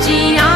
只要。